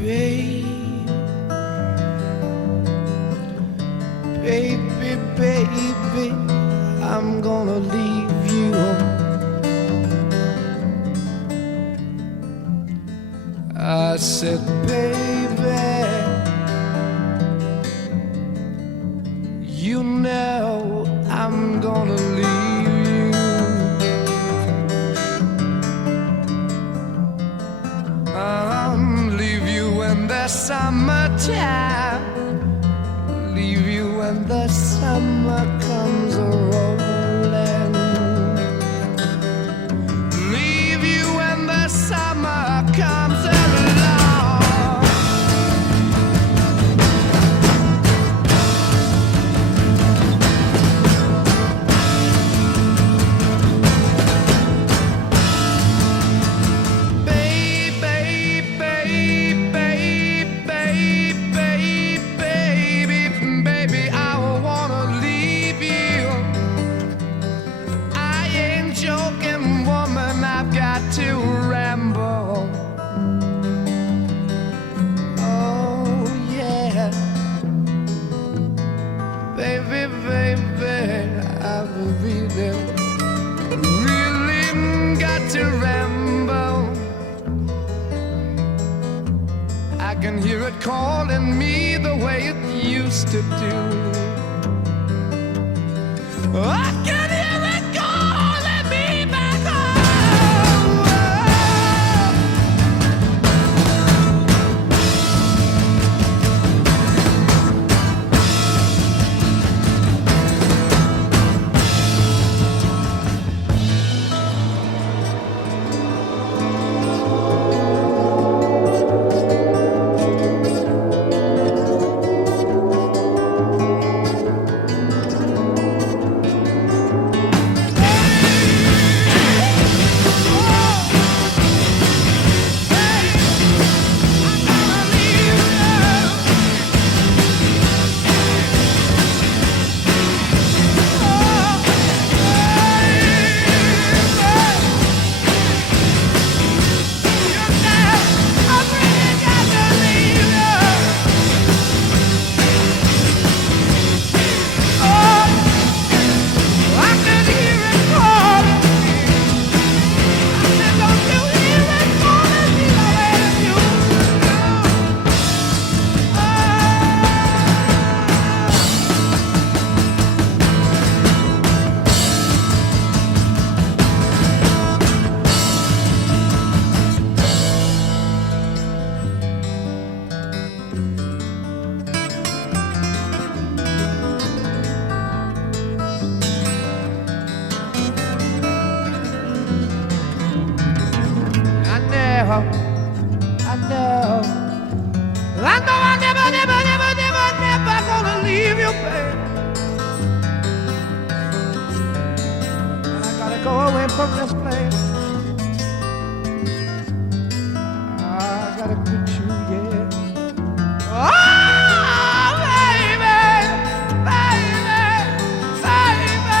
babe, baby, baby, I'm gonna leave you. I said, baby, you know I'm gonna leave you. Leave you in the summertime, leave you when the summer comes rolling, leave you when the summer comes along. To ramble, oh yeah, baby, baby, I've really got to ramble. I can hear it calling me the way it used to do. I can hear it calling me back home. Never gonna leave you, babe. And I gotta go away from this place. I gotta quit you, yeah. Oh, baby, baby, baby, baby,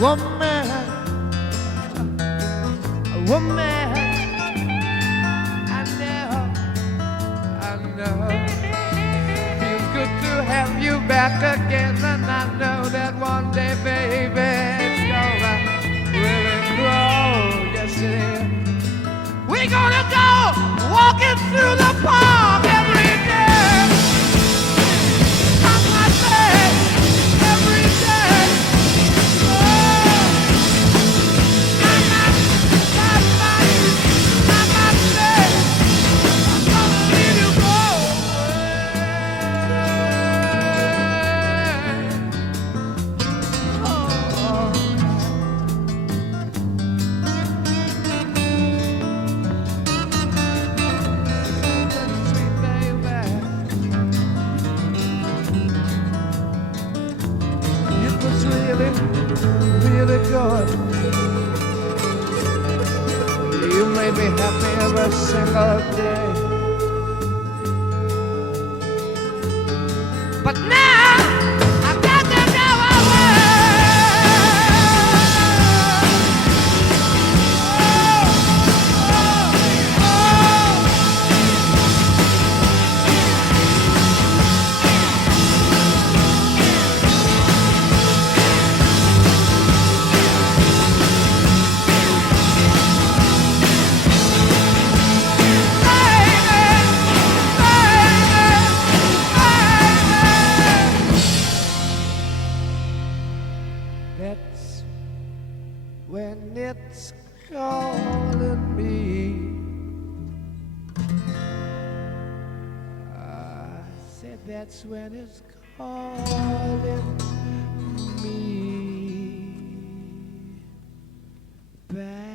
woman, woman, I know, feels good to have you back again, and I know that one day, baby, it's gonna really grow. Yes, it is. We're gonna go walking through the park every day. I must say, every day. be happy every single day. But now I've got to go away. That's when it's calling me. I said that's when it's calling me back.